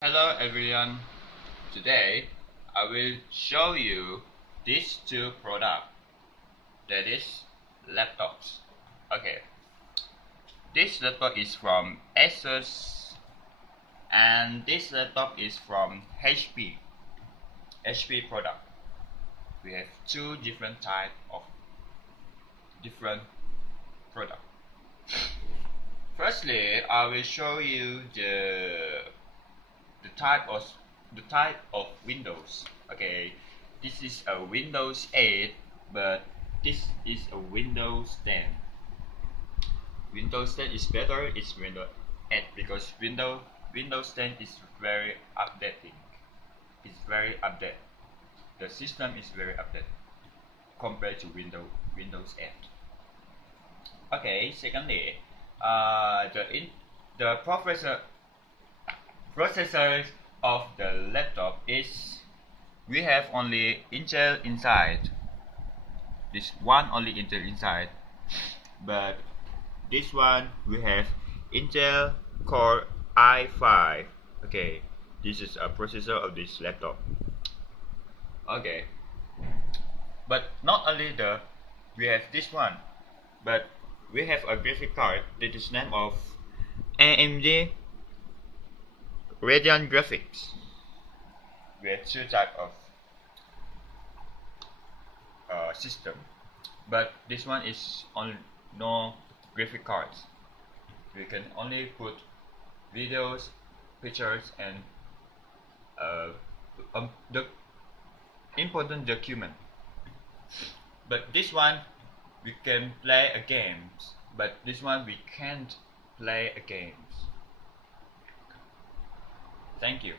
Hello everyone. Today I will show you these two products, that is laptops. Okay, this laptop is from Asus and this laptop is from HP product. We have two different type of different product. Firstly, I will show you the type of Windows. Okay, this is a Windows 8, but this is a Windows 10. Windows 10 is better. It's Windows 8 because Windows 10 is very updating. It's very updated. The system is very updated compared to Windows 8. Okay. Secondly, the processor of the laptop is, we have only Intel inside. This one only Intel inside, but this one we have Intel Core i5. Okay, this is a processor of this laptop. Okay, but not only we have this one, but we have a graphic card that is named of AMD Radeon Graphics. We have two type of system, but this one is on no graphic cards. We can only put videos, pictures, and the important document. But this one we can play a games, but this one we can't play a games. Thank you.